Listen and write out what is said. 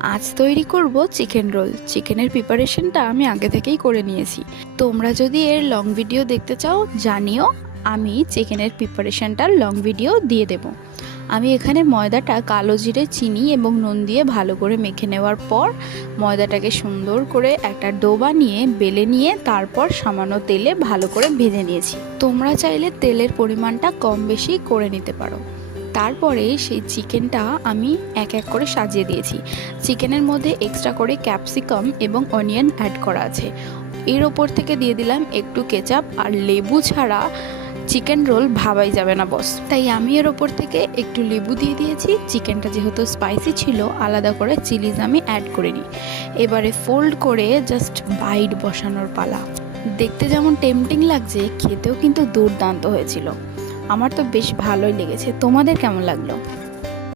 আজ তৈরি করব চিকেন রোল। চিকেনের প্রিপারেশনটা আমি আগে থেকেই করে নিয়েছি। তোমরা যদি এর লং ভিডিও দেখতে চাও জানিও, আমি চিকেনের প্রিপারেশনটার লং ভিডিও দিয়ে দেব। আমি এখানে ময়দাটা কালো জিরে, চিনি এবং নুন দিয়ে ভালো করে মেখে নেওয়ার পর ময়দাটাকে সুন্দর করে একটা ডো বানিয়ে বেলে নিয়ে তারপর সামান্য তেলে ভালো করে ভেজে নিয়েছি। তোমরা চাইলে তেলের পরিমাণটা কম বেশি করে নিতে পারো। তারপরে সেই চিকেনটা আমি এক এক করে সাজিয়ে দিয়েছি। চিকেনের মধ্যে এক্সট্রা করে ক্যাপসিকাম এবং অনিয়ন অ্যাড করা আছে। এর ওপর থেকে দিয়ে দিলাম একটু কেচাপ, আর লেবু ছাড়া চিকেন রোল ভাবাই যাবে না বস, তাই আমি এর ওপর থেকে একটু লেবু দিয়ে দিয়েছি। চিকেনটা যেহেতু স্পাইসি ছিল, আলাদা করে চিলিজ আমি অ্যাড করিনি। এবারে ফোল্ড করে জাস্ট বাইট বসানোর পালা। দেখতে যেমন টেম্পটিং লাগছে, খেতেও কিন্তু দুর্দান্ত হয়েছিল। আমার তো বেশ ভালোই লেগেছে। তোমাদের কেমন লাগলো?